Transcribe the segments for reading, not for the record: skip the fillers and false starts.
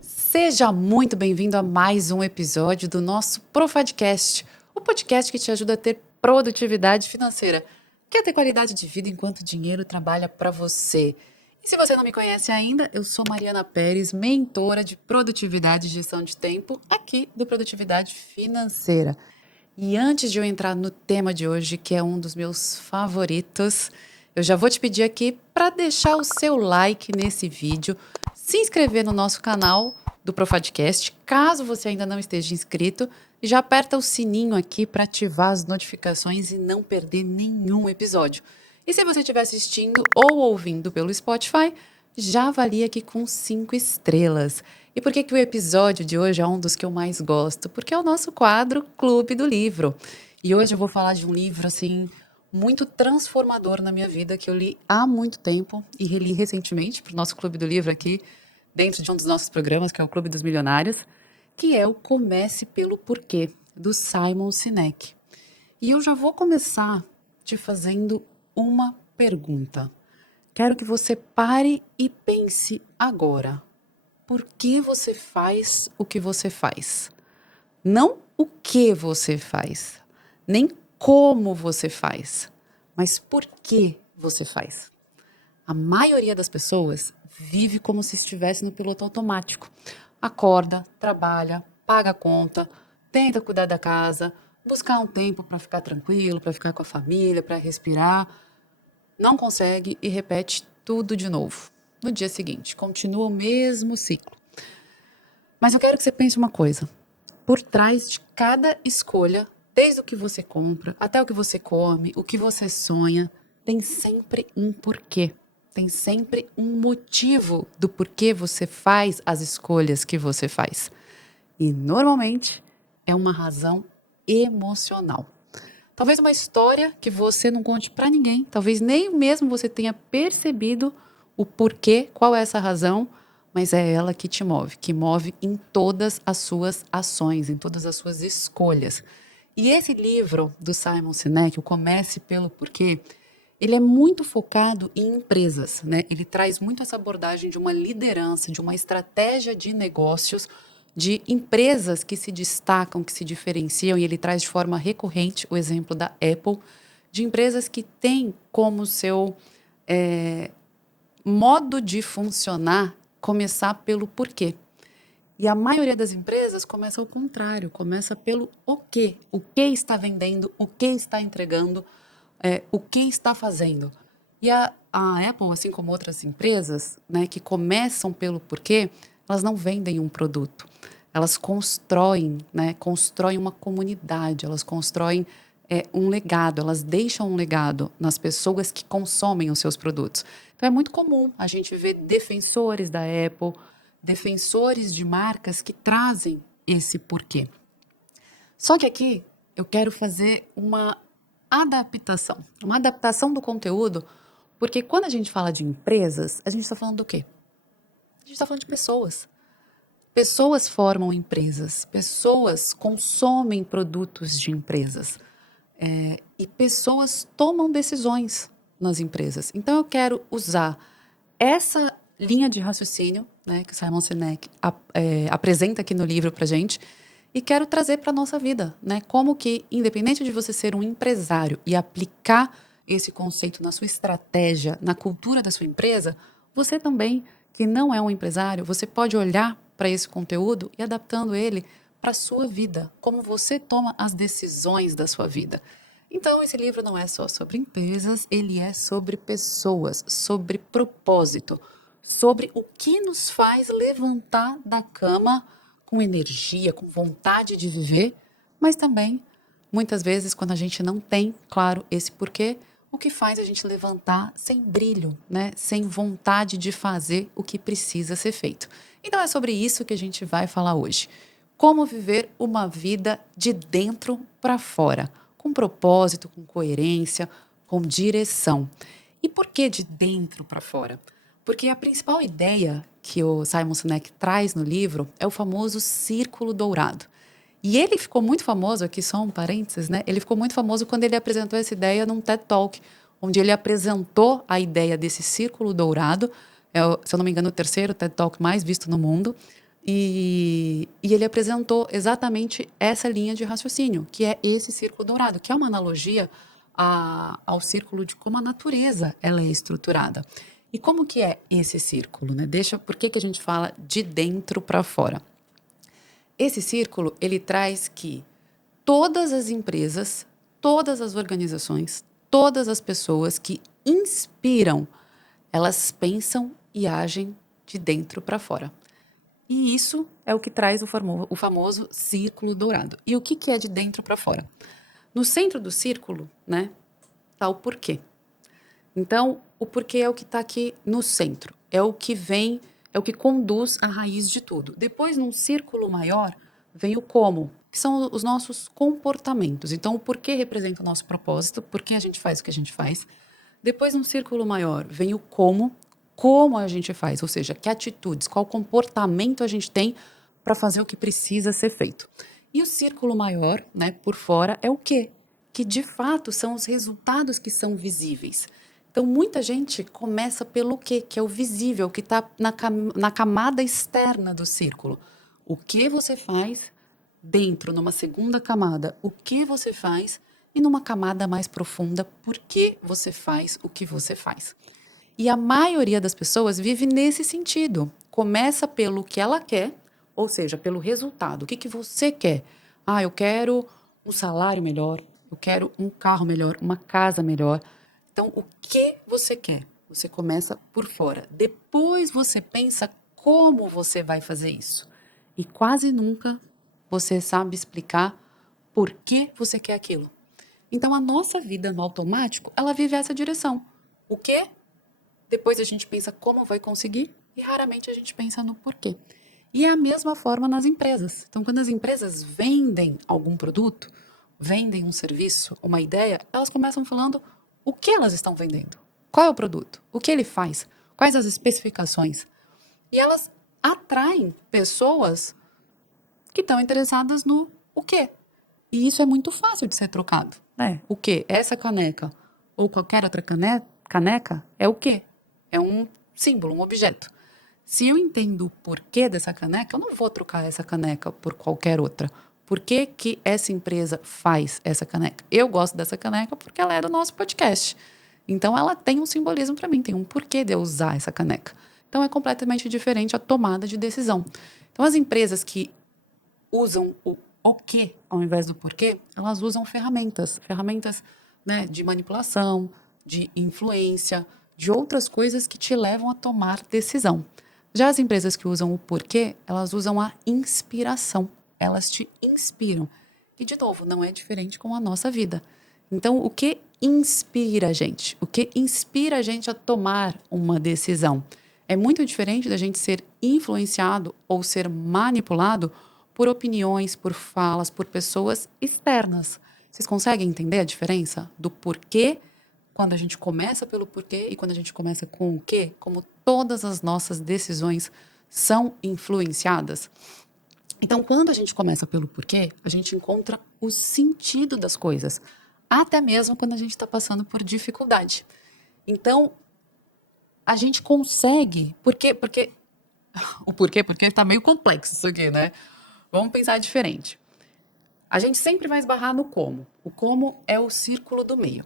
Seja muito bem-vindo a mais um episódio do nosso Profadcast, o podcast que te ajuda a ter produtividade financeira. Quer ter qualidade de vida enquanto o dinheiro trabalha para você? E se você não me conhece ainda, eu sou Mariana Pérez, mentora de produtividade e gestão de tempo aqui do Produtividade Financeira. E antes de eu entrar no tema de hoje, que é um dos meus favoritos, eu já vou te pedir aqui para deixar o seu like nesse vídeo, se inscrever no nosso canal do Profadcast, caso você ainda não esteja inscrito, e já aperta o sininho aqui para ativar as notificações e não perder nenhum episódio. E se você estiver assistindo ou ouvindo pelo Spotify, já avalia aqui com 5 estrelas. E por que que o episódio de hoje é um dos que eu mais gosto? Porque é o nosso quadro Clube do Livro. E hoje eu vou falar de um livro, assim, muito transformador na minha vida, que eu li há muito tempo e reli recentemente para o nosso Clube do Livro aqui, dentro de um dos nossos programas, que é o Clube dos Milionários, que é o Comece pelo Porquê, do Simon Sinek. E eu já vou começar te fazendo uma pergunta. Quero que você pare e pense agora. Por que você faz o que você faz? Não o que você faz, nem como você faz, mas por que você faz. A maioria das pessoas vive como se estivesse no piloto automático. Acorda, trabalha, paga a conta, tenta cuidar da casa, buscar um tempo para ficar tranquilo, para ficar com a família, para respirar. Não consegue e repete tudo de novo. No dia seguinte, continua o mesmo ciclo. Mas eu quero que você pense uma coisa. Por trás de cada escolha, desde o que você compra, até o que você come, o que você sonha, tem sempre um porquê. Tem sempre um motivo do porquê você faz as escolhas que você faz. E, normalmente, é uma razão emocional. Talvez uma história que você não conte para ninguém, talvez nem mesmo você tenha percebido o porquê, qual é essa razão, mas é ela que move em todas as suas ações, em todas as suas escolhas. E esse livro do Simon Sinek, o Comece pelo Porquê, ele é muito focado em empresas, né? Ele traz muito essa abordagem de uma liderança, de uma estratégia de negócios, de empresas que se destacam, que se diferenciam, e ele traz de forma recorrente o exemplo da Apple, de empresas que têm como seu modo de funcionar começar pelo porquê. E a maioria das empresas começa ao contrário, começa pelo o que está vendendo, o que está entregando, o que está fazendo. E a Apple, assim como outras empresas, né, que começam pelo porquê, elas não vendem um produto. Elas constroem, né, constroem uma comunidade, elas constroem um legado, elas deixam um legado nas pessoas que consomem os seus produtos. Então é muito comum a gente ver defensores da Apple, defensores de marcas que trazem esse porquê. Só que aqui eu quero fazer uma adaptação do conteúdo, porque quando a gente fala de empresas, a gente está falando do quê? A gente está falando de pessoas. Pessoas formam empresas, pessoas consomem produtos de empresas e pessoas tomam decisões nas empresas. Então eu quero usar essa linha de raciocínio, né, que Simon Sinek apresenta aqui no livro para gente, e quero trazer para a nossa vida, né? Como que, independente de você ser um empresário e aplicar esse conceito na sua estratégia, na cultura da sua empresa, você também, que não é um empresário, você pode olhar para esse conteúdo e adaptando ele para a sua vida, como você toma as decisões da sua vida. Então, esse livro não é só sobre empresas, ele é sobre pessoas, sobre propósito, sobre o que nos faz levantar da cama com energia, com vontade de viver, mas também, muitas vezes, quando a gente não tem, claro, esse porquê, o que faz a gente levantar sem brilho, né? Sem vontade de fazer o que precisa ser feito. Então é sobre isso que a gente vai falar hoje. Como viver uma vida de dentro para fora, com propósito, com coerência, com direção. E por que de dentro para fora? Porque a principal ideia que o Simon Sinek traz no livro é o famoso círculo dourado. E ele ficou muito famoso, aqui só um parênteses, né? Ele ficou muito famoso quando ele apresentou essa ideia num TED Talk, onde ele apresentou a ideia desse círculo dourado, se eu não me engano, o terceiro TED Talk mais visto no mundo, e ele apresentou exatamente essa linha de raciocínio, que é esse círculo dourado, que é uma analogia ao círculo de como a natureza ela é estruturada. E como que é esse círculo, né? Por que a gente fala de dentro para fora? Esse círculo, ele traz que todas as empresas, todas as organizações, todas as pessoas que inspiram, elas pensam e agem de dentro para fora. E isso é o que traz o famoso círculo dourado. E o que é de dentro para fora? No centro do círculo, né, está o porquê. Então, o porquê é o que está aqui no centro. É o que vem, é o que conduz à raiz de tudo. Depois, num círculo maior, vem o como, que são os nossos comportamentos. Então, o porquê representa o nosso propósito, por que a gente faz o que a gente faz. Depois, num círculo maior, vem o como a gente faz, ou seja, que atitudes, qual comportamento a gente tem para fazer o que precisa ser feito. E o círculo maior, né, por fora, é o quê? Que de fato são os resultados que são visíveis. Então, muita gente começa pelo quê? Que é o visível, que está na camada externa do círculo. O que você faz dentro, numa segunda camada, o que você faz, e numa camada mais profunda, por que você faz o que você faz. E a maioria das pessoas vive nesse sentido. Começa pelo que ela quer, ou seja, pelo resultado. O que você quer? Ah, eu quero um salário melhor, eu quero um carro melhor, uma casa melhor. Então, o que você quer? Você começa por fora. Depois você pensa como você vai fazer isso. E quase nunca você sabe explicar por que você quer aquilo. Então, a nossa vida no automático, ela vive essa direção. O quê? Depois a gente pensa como vai conseguir e raramente a gente pensa no porquê. E é a mesma forma nas empresas. Então, quando as empresas vendem algum produto, vendem um serviço, uma ideia, elas começam falando o que elas estão vendendo. Qual é o produto? O que ele faz? Quais as especificações? E elas atraem pessoas que estão interessadas no o quê. E isso é muito fácil de ser trocado. O quê? Essa caneca ou qualquer outra caneca é o quê? É um símbolo, um objeto. Se eu entendo o porquê dessa caneca, eu não vou trocar essa caneca por qualquer outra. Por que que essa empresa faz essa caneca? Eu gosto dessa caneca porque ela é do nosso podcast. Então, ela tem um simbolismo para mim, tem um porquê de eu usar essa caneca. Então, é completamente diferente a tomada de decisão. Então, as empresas que usam o quê ao invés do porquê, elas usam ferramentas. Ferramentas, né, de manipulação, de influência, de outras coisas que te levam a tomar decisão. Já as empresas que usam o porquê, elas usam a inspiração. Elas te inspiram. E, de novo, não é diferente com a nossa vida. Então, o que inspira a gente? O que inspira a gente a tomar uma decisão? É muito diferente da gente ser influenciado ou ser manipulado por opiniões, por falas, por pessoas externas. Vocês conseguem entender a diferença do porquê quando a gente começa pelo porquê e quando a gente começa com o quê? Como todas as nossas decisões são influenciadas. Então, quando a gente começa pelo porquê, a gente encontra o sentido das coisas, até mesmo quando a gente está passando por dificuldade. Então, a gente consegue, porque está meio complexo isso aqui, né? Vamos pensar diferente. A gente sempre vai esbarrar no como. O como é o círculo do meio.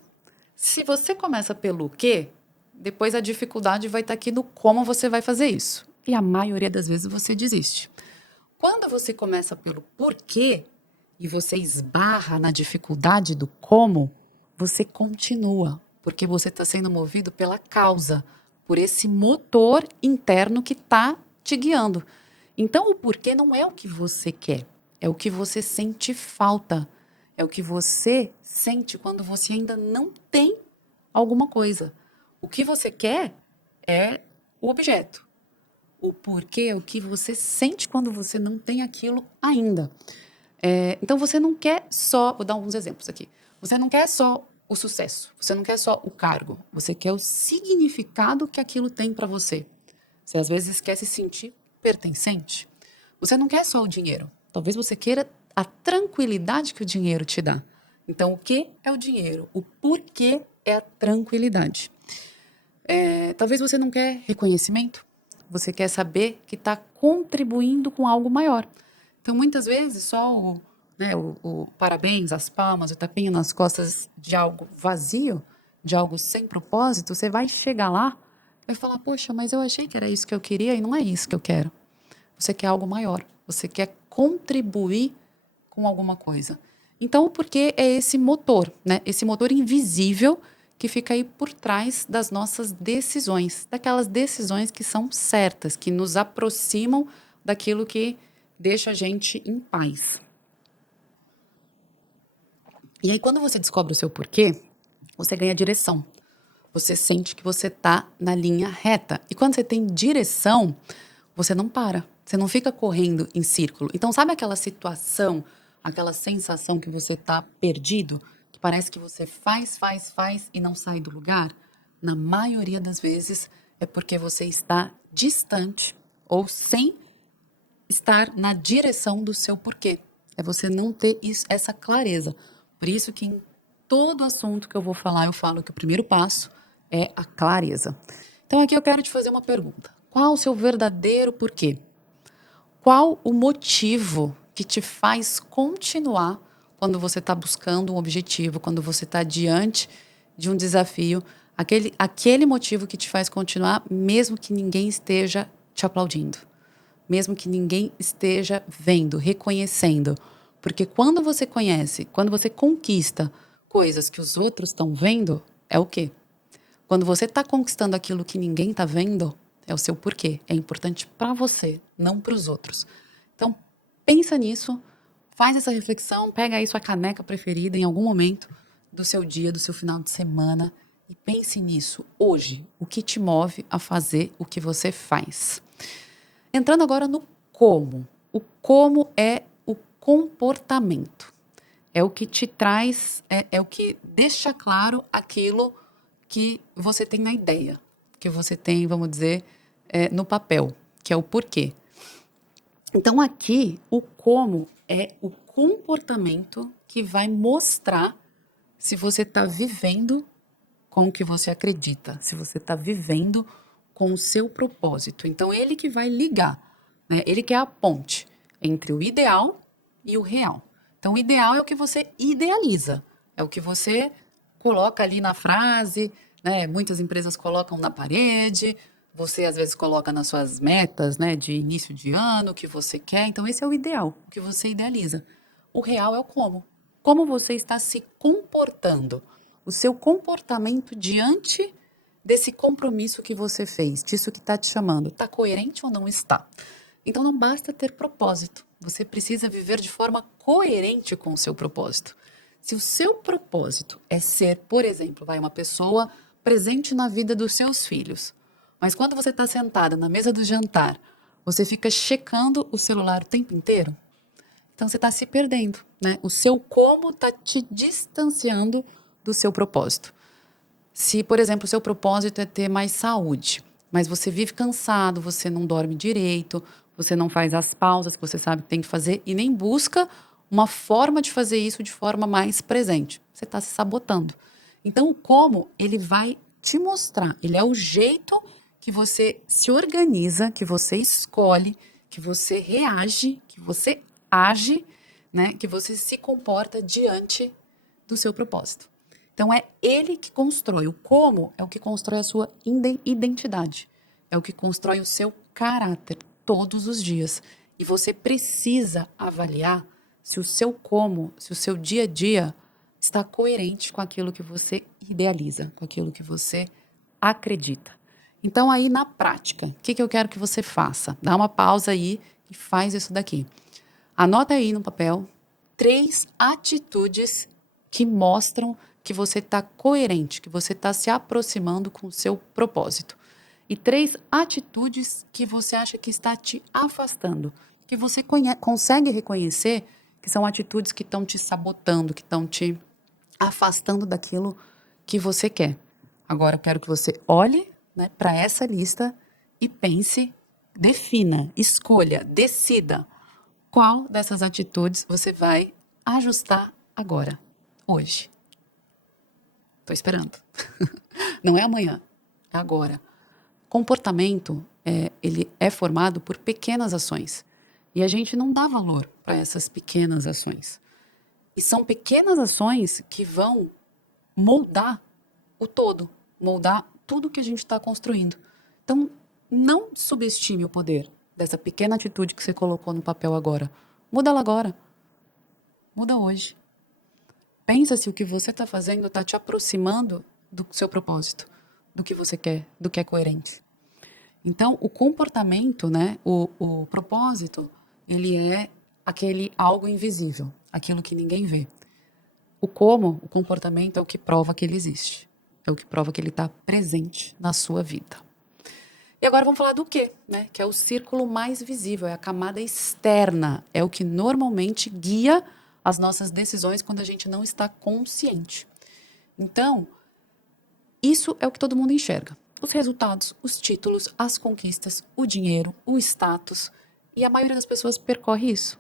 Se você começa pelo quê, depois a dificuldade vai estar aqui no como você vai fazer isso. E a maioria das vezes você desiste. Quando você começa pelo porquê e você esbarra na dificuldade do como, você continua, porque você está sendo movido pela causa, por esse motor interno que está te guiando. Então, o porquê não é o que você quer, é o que você sente falta. É o que você sente quando você ainda não tem alguma coisa. O que você quer é o objeto. O porquê é o que você sente quando você não tem aquilo ainda. Então, você não quer só... Vou dar alguns exemplos aqui. Você não quer só o sucesso. Você não quer só o cargo. Você quer o significado que aquilo tem para você. Você, às vezes, quer se sentir pertencente. Você não quer só o dinheiro. Talvez você queira a tranquilidade que o dinheiro te dá. Então, o que é o dinheiro? O porquê é a tranquilidade. Talvez você não quer reconhecimento, você quer saber que está contribuindo com algo maior. Então, muitas vezes, só o parabéns, as palmas, o tapinha nas costas de algo vazio, de algo sem propósito, você vai chegar lá e vai falar, poxa, mas eu achei que era isso que eu queria e não é isso que eu quero. Você quer algo maior, você quer contribuir com alguma coisa. Então, o porquê é esse motor, né? Esse motor invisível que fica aí por trás das nossas decisões, daquelas decisões que são certas, que nos aproximam daquilo que deixa a gente em paz. E aí, quando você descobre o seu porquê, você ganha direção. Você sente que você está na linha reta. E quando você tem direção, você não para. Você não fica correndo em círculo. Então, sabe aquela situação, aquela sensação que você está perdido? Que parece que você faz e não sai do lugar? Na maioria das vezes é porque você está distante ou sem estar na direção do seu porquê. É você não ter essa clareza. Por isso que em todo assunto que eu vou falar, eu falo que o primeiro passo é a clareza. Então aqui eu quero te fazer uma pergunta. Qual o seu verdadeiro porquê? Qual o motivo que te faz continuar quando você está buscando um objetivo, quando você está diante de um desafio? Aquele motivo que te faz continuar, mesmo que ninguém esteja te aplaudindo, mesmo que ninguém esteja vendo, reconhecendo. Porque quando você conhece, quando você conquista coisas que os outros estão vendo, é o quê? Quando você está conquistando aquilo que ninguém está vendo, é o seu porquê. É importante para você, não para os outros. Então, pensa nisso, faz essa reflexão, pega aí sua caneca preferida em algum momento do seu dia, do seu final de semana e pense nisso hoje. O que te move a fazer o que você faz? Entrando agora no como. O como é o comportamento. É o que te traz, é o que deixa claro aquilo que você tem na ideia, que você tem, vamos dizer, no papel, que é o porquê. Então aqui, o como é o comportamento que vai mostrar se você está vivendo com o que você acredita, se você está vivendo com o seu propósito. Então ele que vai ligar, né? Ele que é a ponte entre o ideal e o real. Então o ideal é o que você idealiza, é o que você coloca ali na frase, né? Muitas empresas colocam na parede, você às vezes coloca nas suas metas, né, de início de ano, o que você quer. Então esse é o ideal, o que você idealiza. O real é o como. Como você está se comportando. O seu comportamento diante desse compromisso que você fez, disso que está te chamando. Está coerente ou não está? Então não basta ter propósito. Você precisa viver de forma coerente com o seu propósito. Se o seu propósito é ser, por exemplo, uma pessoa presente na vida dos seus filhos, mas quando você está sentada na mesa do jantar, você fica checando o celular o tempo inteiro, então você está se perdendo, né? O seu como está te distanciando do seu propósito. Se, por exemplo, o seu propósito é ter mais saúde, mas você vive cansado, você não dorme direito, você não faz as pausas que você sabe que tem que fazer e nem busca uma forma de fazer isso de forma mais presente. Você está se sabotando. Então, o como, ele vai te mostrar, ele é o jeito que você se organiza, que você escolhe, que você reage, que você age, né, que você se comporta diante do seu propósito. Então é ele que constrói. O como é o que constrói a sua identidade. É o que constrói o seu caráter todos os dias. E você precisa avaliar se o seu como, se o seu dia a dia está coerente com aquilo que você idealiza, com aquilo que você acredita. Então aí na prática, o que eu quero que você faça? Dá uma pausa aí e faz isso daqui. Anota aí no papel 3 atitudes que mostram que você está coerente, que você está se aproximando com o seu propósito. E 3 atitudes que você acha que está te afastando, que você consegue reconhecer que são atitudes que estão te sabotando, que estão te afastando daquilo que você quer. Agora eu quero que você olhe, né, para essa lista e pense, defina, escolha, decida Qual dessas atitudes você vai ajustar agora, hoje? Tô esperando. Não é amanhã, é agora. Comportamento, ele é formado por pequenas ações. E a gente não dá valor para essas pequenas ações. E são pequenas ações que vão moldar o todo, moldar tudo que a gente está construindo. Então, não subestime o poder dessa pequena atitude que você colocou no papel agora. Muda ela agora. Muda hoje. Pensa se o que você está fazendo está te aproximando do seu propósito, do que você quer, do que é coerente. Então, o comportamento, né, o propósito, ele é aquele algo invisível, aquilo que ninguém vê. O como, o comportamento é o que prova que ele existe, é o que prova que ele está presente na sua vida. E agora vamos falar do quê, né? Que é o círculo mais visível, é a camada externa, é o que normalmente guia as nossas decisões quando a gente não está consciente. Então, isso é o que todo mundo enxerga. Os resultados, os títulos, as conquistas, o dinheiro, o status. E a maioria das pessoas percorre isso.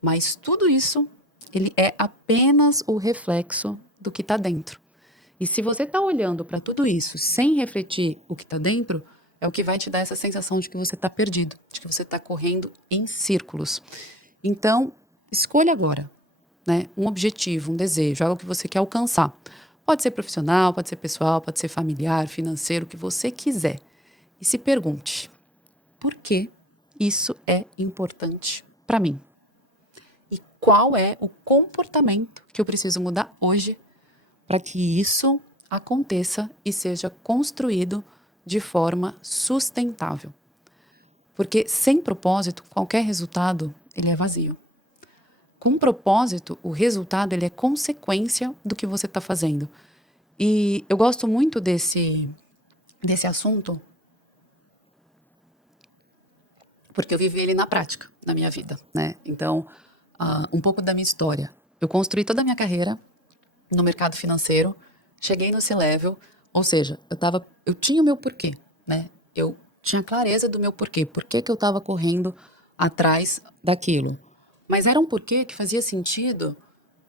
Mas tudo isso, ele é apenas o reflexo do que está dentro. E se você está olhando para tudo isso sem refletir o que está dentro, é o que vai te dar essa sensação de que você está perdido, de que você está correndo em círculos. Então, escolha agora, né, um objetivo, um desejo, algo que você quer alcançar. Pode ser profissional, pode ser pessoal, pode ser familiar, financeiro, o que você quiser. E se pergunte, por que isso é importante para mim? E qual é o comportamento que eu preciso mudar hoje para que isso aconteça e seja construído de forma sustentável? Porque sem propósito, qualquer resultado, ele é vazio. Com propósito, o resultado ele é consequência do que você está fazendo. E eu gosto muito desse assunto porque eu vivi ele na prática, na minha vida, né? Então, um pouco da minha história. Eu construí toda a minha carreira no mercado financeiro, cheguei no C-Level, ou seja, eu tinha o meu porquê, né? Eu tinha clareza do meu porquê, por que eu estava correndo atrás daquilo. Mas era um porquê que fazia sentido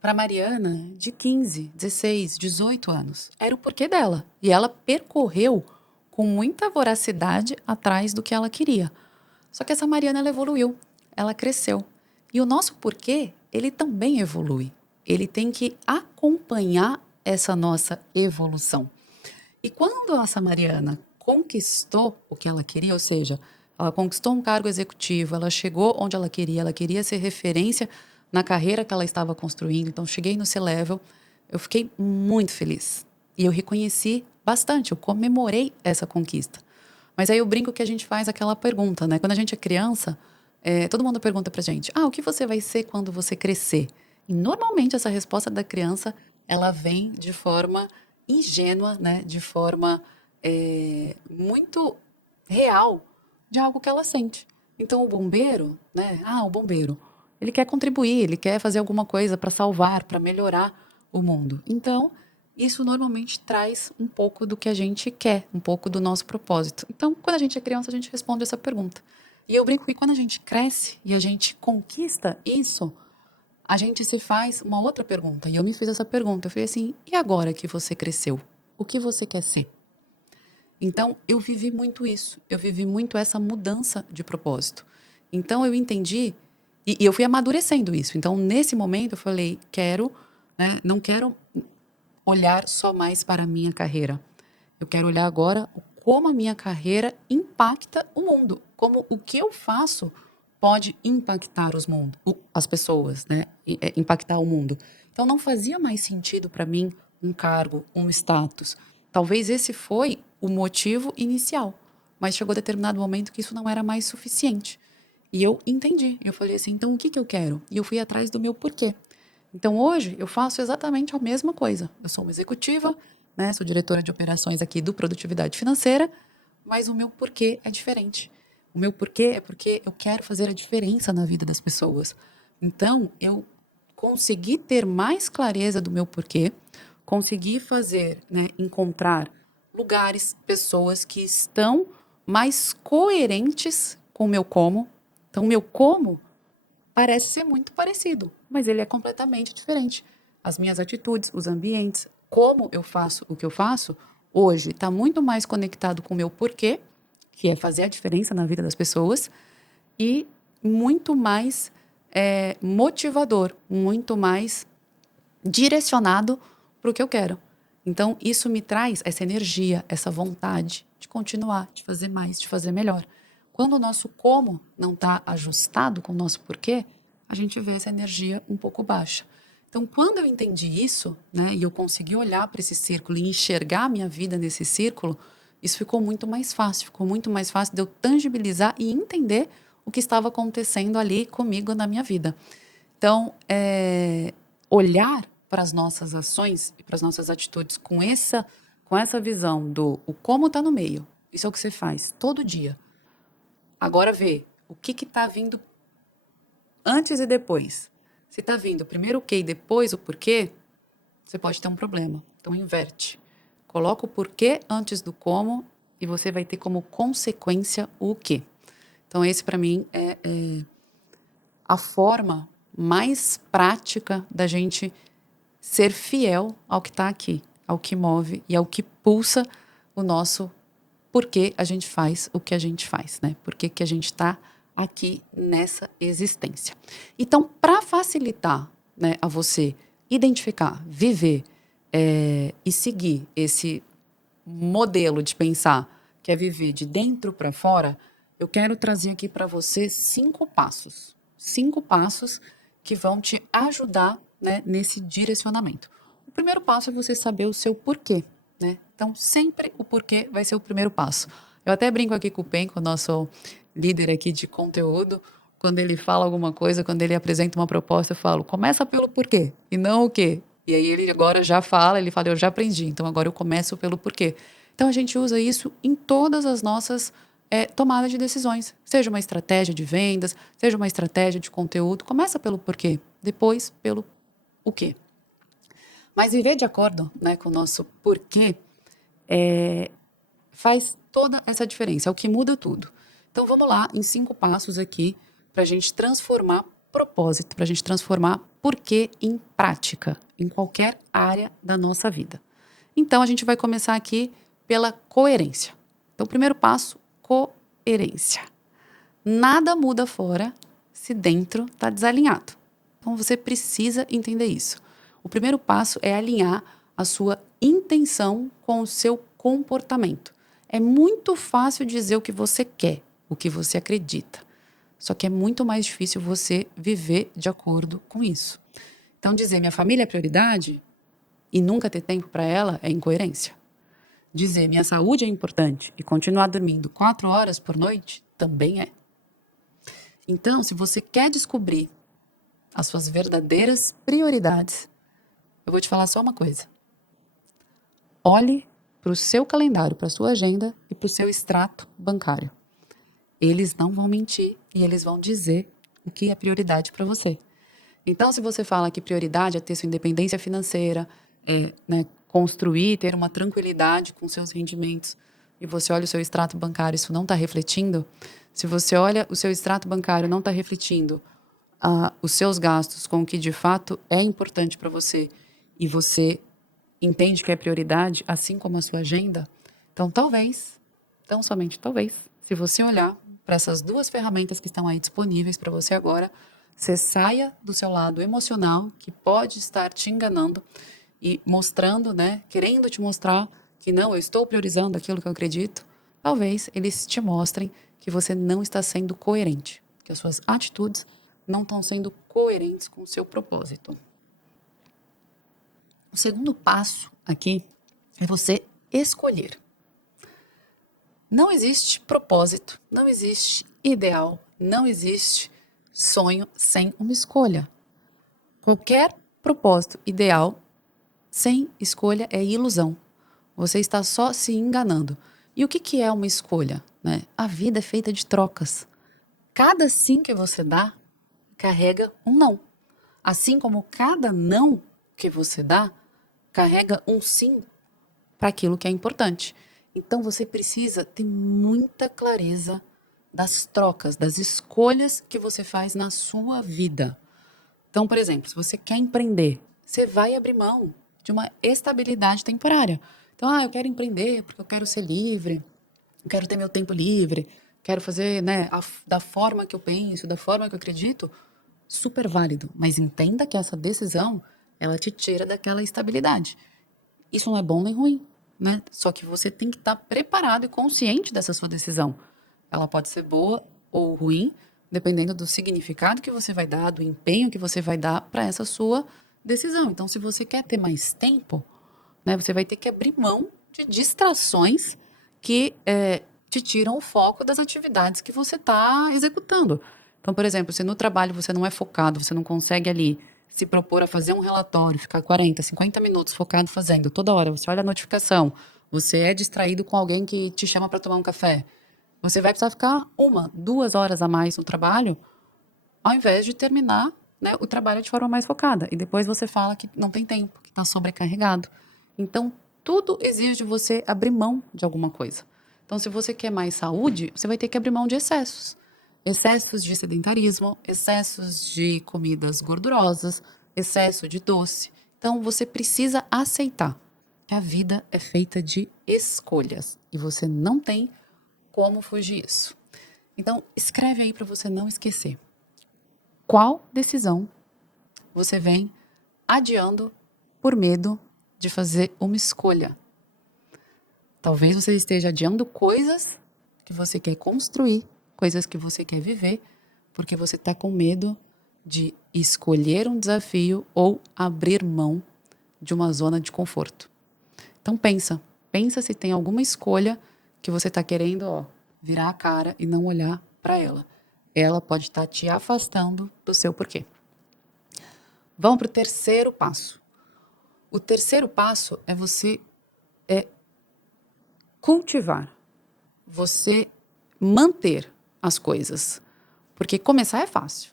para Mariana de 15, 16, 18 anos. Era o porquê dela. E ela percorreu com muita voracidade atrás do que ela queria. Só que essa Mariana, ela evoluiu, ela cresceu. E o nosso porquê, ele também evolui. Ele tem que acompanhar essa nossa evolução. E quando essa Mariana conquistou o que ela queria, ou seja, ela conquistou um cargo executivo, ela chegou onde ela queria ser referência na carreira que ela estava construindo. Então, cheguei no C-Level, eu fiquei muito feliz. E eu reconheci bastante, eu comemorei essa conquista. Mas aí eu brinco que a gente faz aquela pergunta, né? Quando a gente é criança, todo mundo pergunta pra gente, o que você vai ser quando você crescer? E normalmente essa resposta da criança, ela vem de forma ingênua, né? De forma muito real de algo que ela sente. Então o bombeiro, né? O bombeiro, ele quer contribuir, ele quer fazer alguma coisa para salvar, para melhorar o mundo. Então, isso normalmente traz um pouco do que a gente quer, um pouco do nosso propósito. Então, quando a gente é criança, a gente responde essa pergunta. E eu brinco que quando a gente cresce e a gente conquista isso, a gente se faz uma outra pergunta. E eu me fiz essa pergunta. Eu falei assim, e agora que você cresceu? O que você quer ser? Então, eu vivi muito isso. Eu vivi muito essa mudança de propósito. Então, eu entendi e eu fui amadurecendo isso. Então, nesse momento, eu falei, né, não quero olhar só mais para a minha carreira. Eu quero olhar agora como a minha carreira impacta o mundo, como o que eu faço pode impactar as pessoas, né? Impactar o mundo. Então não fazia mais sentido para mim um cargo, um status. Talvez esse foi o motivo inicial, mas chegou determinado momento que isso não era mais suficiente. E eu entendi. Eu falei assim, então o que eu quero? E eu fui atrás do meu porquê. Então, hoje, eu faço exatamente a mesma coisa. Eu sou uma executiva, né? Sou diretora de operações aqui do Produtividade Financeira, mas o meu porquê é diferente. O meu porquê é porque eu quero fazer a diferença na vida das pessoas. Então, eu consegui ter mais clareza do meu porquê, consegui fazer, né, encontrar lugares, pessoas que estão mais coerentes com o meu como. Então, o meu como parece ser muito parecido, mas ele é completamente diferente. As minhas atitudes, os ambientes, como eu faço o que eu faço, hoje está muito mais conectado com o meu porquê, que é fazer a diferença na vida das pessoas, e muito mais motivador, muito mais direcionado para o que eu quero. Então, isso me traz essa energia, essa vontade de continuar, de fazer mais, de fazer melhor. Quando o nosso como não está ajustado com o nosso porquê, a gente vê essa energia um pouco baixa. Então, quando eu entendi isso, né, e eu consegui olhar para esse círculo e enxergar a minha vida nesse círculo, isso ficou muito mais fácil de eu tangibilizar e entender o que estava acontecendo ali comigo na minha vida. Então, olhar para as nossas ações e para as nossas atitudes com essa visão do o como está no meio. Isso é o que você faz todo dia. Agora vê o que está vindo antes e depois. Se está vindo primeiro o que e depois o porquê, você pode ter um problema. Então inverte. Coloca o porquê antes do como e você vai ter como consequência o quê. Então esse para mim é a forma mais prática da gente ser fiel ao que está aqui, ao que move e ao que pulsa o nosso porquê a gente faz o que a gente faz, né? Por que a gente está aqui nessa existência. Então, para facilitar, né, a você identificar, viver e seguir esse modelo de pensar, que é viver de dentro para fora, eu quero trazer aqui para você 5 passos. 5 passos que vão te ajudar, né, nesse direcionamento. O primeiro passo é você saber o seu porquê, né? Então, sempre o porquê vai ser o primeiro passo. Eu até brinco aqui com o Pen, com o nosso líder aqui de conteúdo, quando ele fala alguma coisa, quando ele apresenta uma proposta, eu falo, começa pelo porquê e não o quê. E aí ele agora já fala, ele fala, eu já aprendi, então agora eu começo pelo porquê. Então a gente usa isso em todas as nossas tomadas de decisões. Seja uma estratégia de vendas, seja uma estratégia de conteúdo, começa pelo porquê, depois pelo o quê. Mas viver de acordo, né, com o nosso porquê faz toda essa diferença, é o que muda tudo. Então vamos lá, em 5 passos aqui, para a gente transformar propósito, para a gente transformar porquê em prática, em qualquer área da nossa vida. Então a gente vai começar aqui pela coerência. Então, primeiro passo, coerência. Nada muda fora se dentro está desalinhado. Então você precisa entender isso. O primeiro passo é alinhar a sua intenção com o seu comportamento. É muito fácil dizer o que você quer, o que você acredita. Só que é muito mais difícil você viver de acordo com isso. Então, dizer minha família é prioridade e nunca ter tempo para ela é incoerência. Dizer minha saúde é importante e continuar dormindo 4 horas por noite também é. Então, se você quer descobrir as suas verdadeiras prioridades, eu vou te falar só uma coisa. Olhe para o seu calendário, para a sua agenda e para o seu extrato bancário. Eles não vão mentir e eles vão dizer o que é prioridade para você. Então, se você fala que prioridade é ter sua independência financeira, né, construir, ter uma tranquilidade com seus rendimentos, e você olha o seu extrato bancário, isso não está refletindo. Se você olha o seu extrato bancário, não está refletindo os seus gastos com o que de fato é importante para você, e você entende que é prioridade, assim como a sua agenda, então talvez, tão somente talvez, se você olhar para essas 2 ferramentas que estão aí disponíveis para você agora, você saia do seu lado emocional, que pode estar te enganando e mostrando, né, querendo te mostrar que não, eu estou priorizando aquilo que eu acredito. Talvez eles te mostrem que você não está sendo coerente, que as suas atitudes não estão sendo coerentes com o seu propósito. O segundo passo aqui é você escolher. Não existe propósito, não existe ideal, não existe sonho sem uma escolha. Qualquer propósito ideal sem escolha é ilusão. Você está só se enganando. E o que é uma escolha, né? A vida é feita de trocas. Cada sim que você dá carrega um não. Assim como cada não que você dá carrega um sim para aquilo que é importante. Então você precisa ter muita clareza das trocas, das escolhas que você faz na sua vida. Então, por exemplo, se você quer empreender, você vai abrir mão de uma estabilidade temporária. Então, eu quero empreender porque eu quero ser livre, eu quero ter meu tempo livre, quero fazer, né, da forma que eu penso, da forma que eu acredito, super válido. Mas entenda que essa decisão, ela te tira daquela estabilidade. Isso não é bom nem ruim, né? Só que você tem que estar preparado e consciente dessa sua decisão. Ela pode ser boa ou ruim, dependendo do significado que você vai dar, do empenho que você vai dar para essa sua decisão. Então, se você quer ter mais tempo, né, você vai ter que abrir mão de distrações que te tiram o foco das atividades que você está executando. Então, por exemplo, se no trabalho você não é focado, você não consegue ali se propor a fazer um relatório, ficar 40, 50 minutos focado fazendo, toda hora você olha a notificação, você é distraído com alguém que te chama para tomar um café, você vai precisar ficar 1, 2 horas a mais no trabalho, ao invés de terminar, né, o trabalho de forma mais focada. E depois você fala que não tem tempo, que está sobrecarregado. Então, tudo exige de você abrir mão de alguma coisa. Então, se você quer mais saúde, você vai ter que abrir mão de excessos. Excessos de sedentarismo, excessos de comidas gordurosas, excesso de doce. Então, você precisa aceitar que a vida é feita de escolhas e você não tem como fugir disso. Então, escreve aí para você não esquecer. Qual decisão você vem adiando por medo de fazer uma escolha? Talvez você esteja adiando coisas que você quer construir, coisas que você quer viver, porque você está com medo de escolher um desafio ou abrir mão de uma zona de conforto. Então pensa se tem alguma escolha que você está querendo virar a cara e não olhar para ela. Ela pode estar te afastando do seu porquê. Vamos para o terceiro passo. O terceiro passo é você cultivar, você manter as coisas. Porque começar é fácil.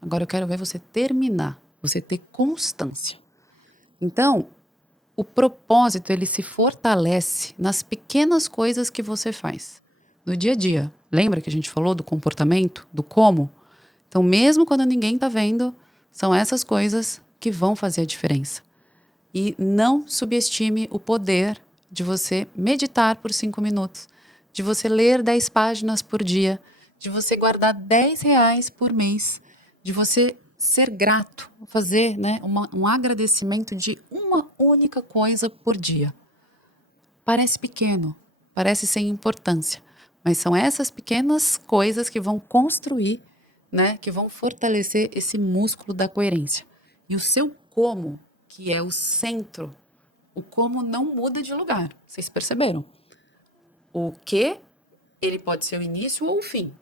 Agora eu quero ver você terminar, você ter constância. Então, o propósito, ele se fortalece nas pequenas coisas que você faz. No dia a dia. Lembra que a gente falou do comportamento, do como? Então, mesmo quando ninguém está vendo, são essas coisas que vão fazer a diferença. E não subestime o poder de você meditar por 5 minutos, de você ler 10 páginas por dia, de você guardar R$ 10 por mês, de você ser grato, fazer, né, um agradecimento de uma única coisa por dia. Parece pequeno, parece sem importância, mas são essas pequenas coisas que vão construir, né, que vão fortalecer esse músculo da coerência. E o seu como, que é o centro, o como não muda de lugar. Vocês perceberam? O que, ele pode ser o início ou o fim.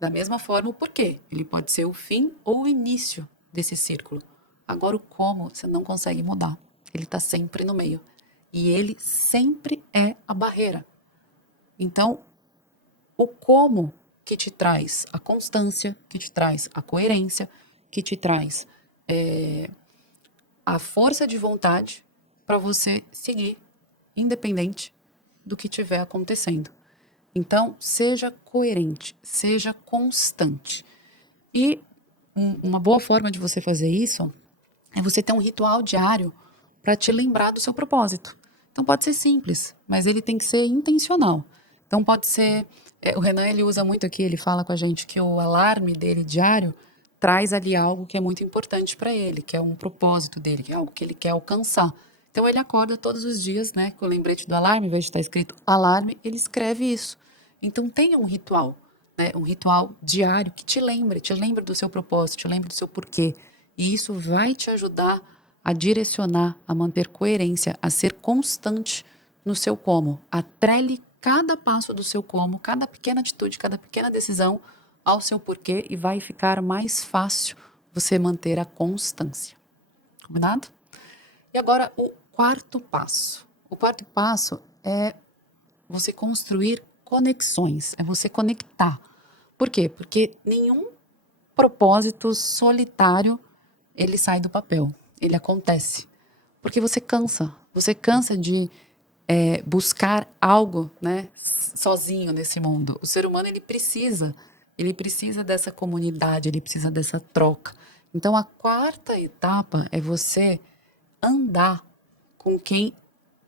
Da mesma forma, o porquê. Ele pode ser o fim ou o início desse círculo. Agora, o como, você não consegue mudar. Ele está sempre no meio. E ele sempre é a barreira. Então, o como que te traz a constância, que te traz a coerência, que te traz a força de vontade para você seguir, independente do que estiver acontecendo. Então, seja coerente, seja constante. E uma boa forma de você fazer isso é você ter um ritual diário para te lembrar do seu propósito. Então, pode ser simples, mas ele tem que ser intencional. Então, pode ser... o Renan, ele usa muito aqui, ele fala com a gente que o alarme dele diário traz ali algo que é muito importante para ele, que é um propósito dele, que é algo que ele quer alcançar. Então, ele acorda todos os dias, né, com o lembrete do alarme, em vez de estar escrito alarme, ele escreve isso. Então, tenha um ritual, né, um ritual diário que te lembre do seu propósito, te lembre do seu porquê. E isso vai te ajudar a direcionar, a manter coerência, a ser constante no seu como. Atrele cada passo do seu como, cada pequena atitude, cada pequena decisão ao seu porquê e vai ficar mais fácil você manter a constância. Combinado? E agora o quarto passo. O quarto passo é você construir conexões, é você conectar. Por quê? Porque nenhum propósito solitário ele sai do papel, ele acontece. Porque você cansa de buscar algo, né, sozinho nesse mundo. O ser humano ele precisa dessa comunidade, ele precisa dessa troca. Então a quarta etapa é você andar com quem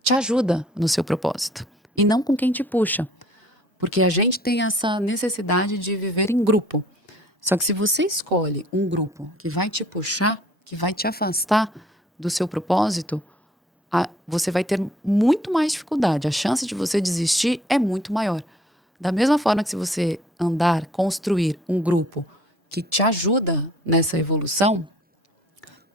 te ajuda no seu propósito e não com quem te puxa, porque a gente tem essa necessidade de viver em grupo. Só que se você escolhe um grupo que vai te puxar, que vai te afastar do seu propósito, você vai ter muito mais dificuldade. A chance de você desistir é muito maior. Da mesma forma que se você construir um grupo que te ajuda nessa evolução,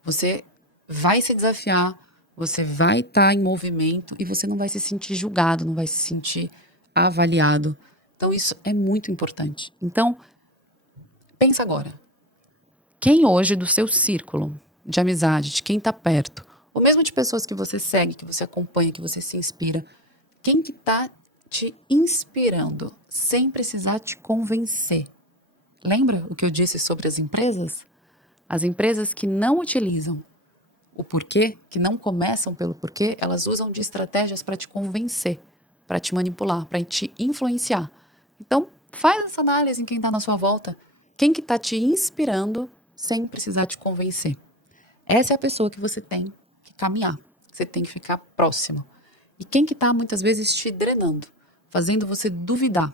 você vai se desafiar, você vai estar em movimento e você não vai se sentir julgado, não vai se sentir avaliado. Então isso é muito importante. Então, pensa agora. Quem hoje do seu círculo de amizade, de quem está perto, ou mesmo de pessoas que você segue, que você acompanha, que você se inspira, quem que está te inspirando sem precisar te convencer? Lembra o que eu disse sobre as empresas? As empresas que não utilizam o porquê, que não começam pelo porquê, elas usam de estratégias para te convencer, para te manipular, para te influenciar. Então, faz essa análise em quem está na sua volta. Quem que está te inspirando sem precisar te convencer? Essa é a pessoa que você tem que caminhar, que você tem que ficar próximo. E quem que está muitas vezes te drenando, fazendo você duvidar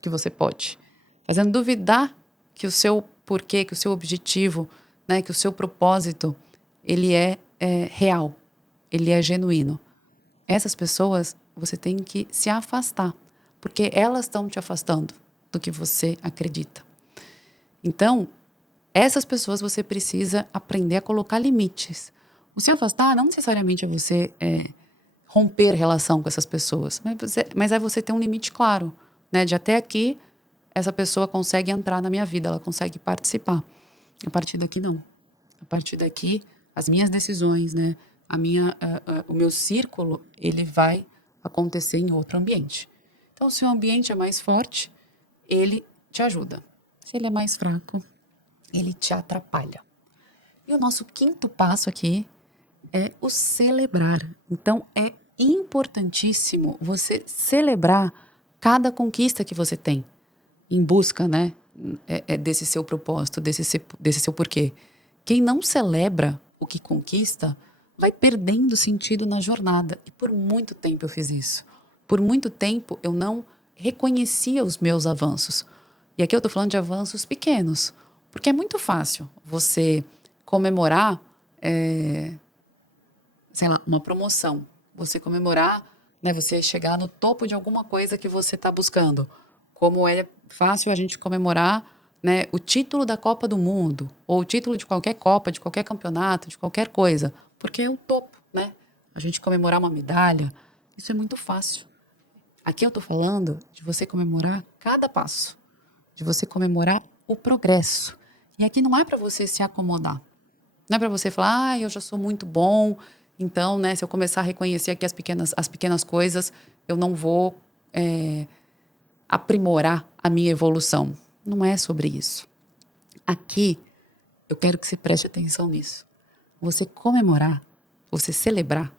que você pode, fazendo duvidar que o seu porquê, que o seu objetivo, né, que o seu propósito, ele é real, ele é genuíno. Essas pessoas você tem que se afastar, porque elas estão te afastando do que você acredita. Então, essas pessoas você precisa aprender a colocar limites. O se afastar não necessariamente é você romper relação com essas pessoas, mas é você ter um limite claro, né? De até aqui, essa pessoa consegue entrar na minha vida, ela consegue participar. A partir daqui, não. A partir daqui, as minhas decisões, né? O meu círculo, ele vai acontecer em outro ambiente. Então, se o ambiente é mais forte, ele te ajuda. Se ele é mais fraco, ele te atrapalha. E o nosso quinto passo aqui é o celebrar. Então, é importantíssimo você celebrar cada conquista que você tem em busca, né, desse seu propósito, desse seu porquê. Quem não celebra o que conquista vai perdendo sentido na jornada. E por muito tempo eu fiz isso. Por muito tempo eu não reconhecia os meus avanços. E aqui eu estou falando de avanços pequenos. Porque é muito fácil você comemorar, sei lá, uma promoção. Você comemorar, né, você chegar no topo de alguma coisa que você está buscando. Como é fácil a gente comemorar, né, o título da Copa do Mundo, ou o título de qualquer Copa, de qualquer campeonato, de qualquer coisa. Porque é o topo, né? A gente comemorar uma medalha, isso é muito fácil. Aqui eu estou falando de você comemorar cada passo. De você comemorar o progresso. E aqui não é para você se acomodar. Não é para você falar, eu já sou muito bom, então, né, se eu começar a reconhecer aqui as pequenas coisas, eu não vou aprimorar a minha evolução. Não é sobre isso. Aqui, eu quero que você preste atenção nisso. Você comemorar, você celebrar,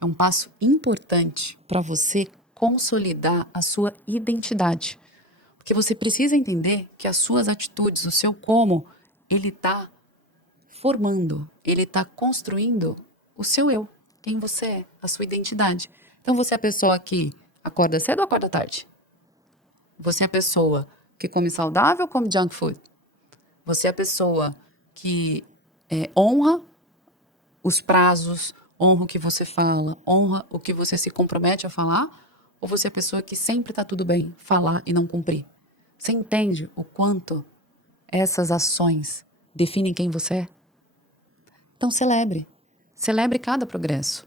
é um passo importante para você consolidar a sua identidade. Porque você precisa entender que as suas atitudes, o seu como, ele está formando, ele está construindo o seu eu, quem você é, a sua identidade. Então você é a pessoa que acorda cedo ou acorda tarde? Você é a pessoa que come saudável ou come junk food? Você é a pessoa que honra os prazos, honra o que você fala, honra o que você se compromete a falar? Ou você é a pessoa que sempre está tudo bem falar e não cumprir? Você entende o quanto essas ações definem quem você é? Então celebre. Celebre cada progresso.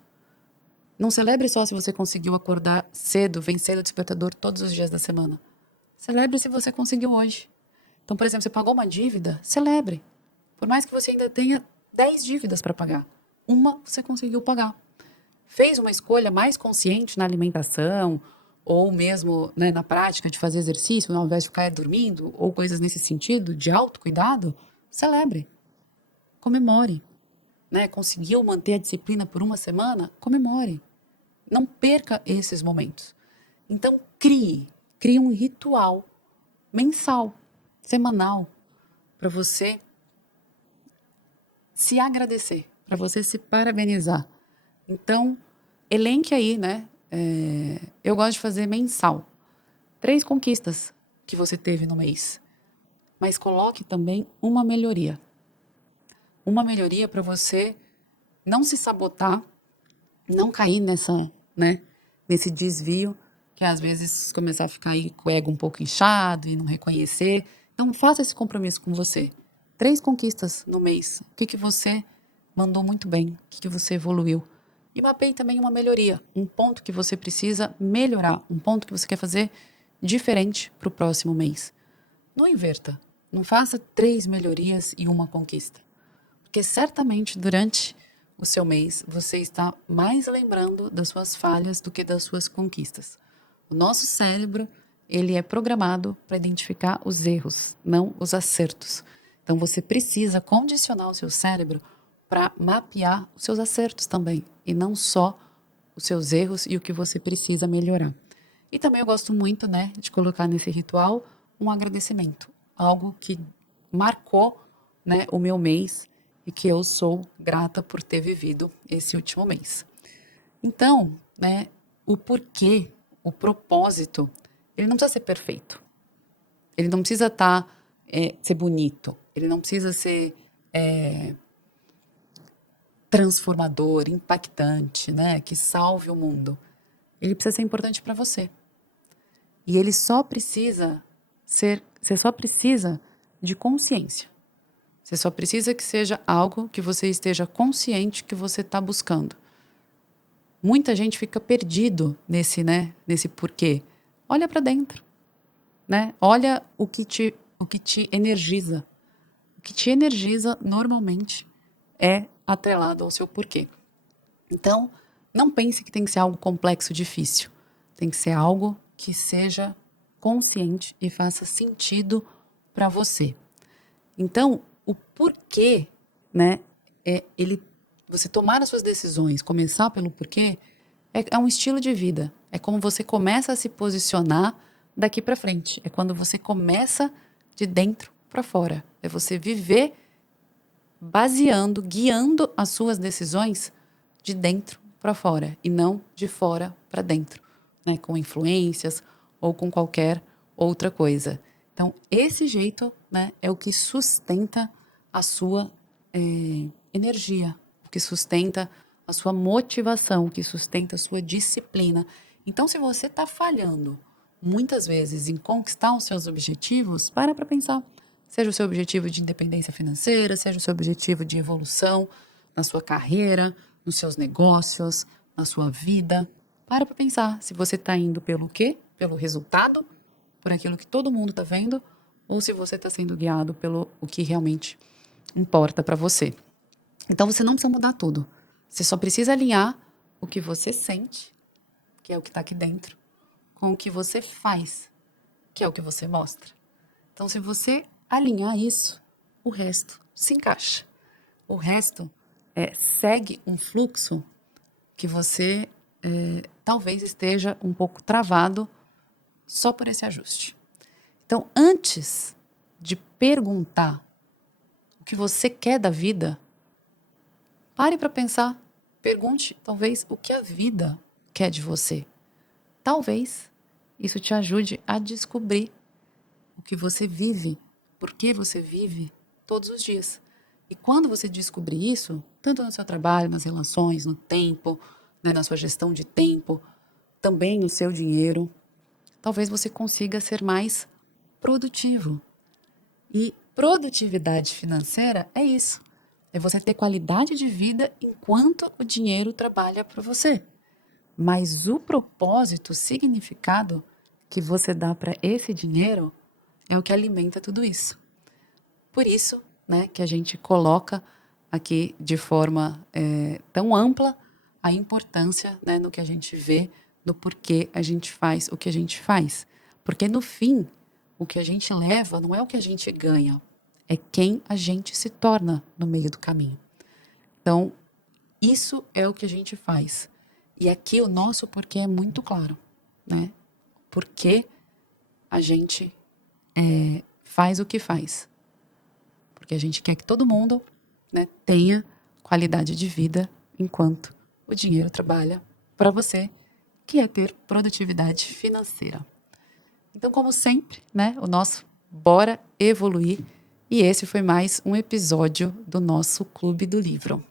Não celebre só se você conseguiu acordar cedo, vencer o despertador todos os dias da semana. Celebre se você conseguiu hoje. Então, por exemplo, você pagou uma dívida, celebre. Por mais que você ainda tenha 10 dívidas para pagar, uma você conseguiu pagar. Fez uma escolha mais consciente na alimentação, ou mesmo, né, na prática de fazer exercício, ao invés de ficar dormindo, ou coisas nesse sentido, de autocuidado, celebre. Comemore. Né? Conseguiu manter a disciplina por uma semana? Comemore. Não perca esses momentos. Então, crie um ritual mensal, semanal, para você se agradecer, para você se parabenizar. Então, elenque aí, né? Eu gosto de fazer mensal. 3 conquistas que você teve no mês. Mas coloque também uma melhoria. Uma melhoria para você não se sabotar, não cair nesse desvio, que às vezes começar a ficar aí com o ego um pouco inchado e não reconhecer. Então, faça esse compromisso com você. 3 conquistas no mês. O que você mandou muito bem? O que você evoluiu? E mapeie também uma melhoria, um ponto que você precisa melhorar, um ponto que você quer fazer diferente para o próximo mês. Não inverta. Não faça 3 melhorias e uma conquista. Porque certamente durante o seu mês você está mais lembrando das suas falhas do que das suas conquistas. O nosso cérebro, ele é programado para identificar os erros, não os acertos. Então você precisa condicionar o seu cérebro para mapear os seus acertos também, e não só os seus erros e o que você precisa melhorar. E também eu gosto muito, né, de colocar nesse ritual um agradecimento, algo que marcou, né, o meu mês e que eu sou grata por ter vivido esse último mês. Então, né, o porquê, o propósito, ele não precisa ser perfeito. Ele não precisa ser bonito. Ele não precisa ser transformador, impactante, né, que salve o mundo. Ele precisa ser importante para você. E ele só precisa você só precisa de consciência. Você só precisa que seja algo que você esteja consciente que você está buscando. Muita gente fica perdido nesse porquê. Olha para dentro, né? Olha o que te energiza. O que te energiza normalmente é atrelado ao seu porquê. Então, não pense que tem que ser algo complexo, difícil. Tem que ser algo que seja consciente e faça sentido para você. Então, o porquê, né, você tomar as suas decisões, começar pelo porquê, é um estilo de vida. É como você começa a se posicionar daqui para frente. É quando você começa de dentro para fora. É você viver guiando as suas decisões de dentro para fora e não de fora para dentro, né, com influências ou com qualquer outra coisa. Então, esse jeito, né, é o que sustenta a sua energia, o que sustenta a sua motivação, o que sustenta a sua disciplina. Então, se você está falhando muitas vezes em conquistar os seus objetivos, para pensar. Seja o seu objetivo de independência financeira, seja o seu objetivo de evolução na sua carreira, nos seus negócios, na sua vida. Para pensar se você está indo pelo quê? Pelo resultado, por aquilo que todo mundo está vendo, ou se você está sendo guiado pelo o que realmente importa para você. Então você não precisa mudar tudo. Você só precisa alinhar o que você sente, que é o que está aqui dentro, com o que você faz, que é o que você mostra. Então, se você alinhar isso, o resto se encaixa. O resto segue um fluxo que você talvez esteja um pouco travado só por esse ajuste. Então, antes de perguntar o que você quer da vida, pare para pensar, pergunte talvez o que a vida quer de você. Talvez isso te ajude a descobrir o que você vive, por que você vive todos os dias. E quando você descobrir isso, tanto no seu trabalho, nas relações, no tempo, né, na sua gestão de tempo, também no seu dinheiro, talvez você consiga ser mais produtivo. E produtividade financeira é isso. É você ter qualidade de vida enquanto o dinheiro trabalha para você. Mas o propósito, o significado que você dá para esse dinheiro é o que alimenta tudo isso. Por isso, né, que a gente coloca aqui de forma tão ampla a importância, né, no que a gente vê, do porquê a gente faz o que a gente faz. Porque no fim, o que a gente leva não é o que a gente ganha, é quem a gente se torna no meio do caminho. Então, isso é o que a gente faz. E aqui o nosso porquê é muito claro, né? Porque a gente faz o que faz. Porque a gente quer que todo mundo, né, tenha qualidade de vida enquanto o dinheiro trabalha para você, que é ter produtividade financeira. Então, como sempre, né, o nosso Bora Evoluir. E esse foi mais um episódio do nosso Clube do Livro.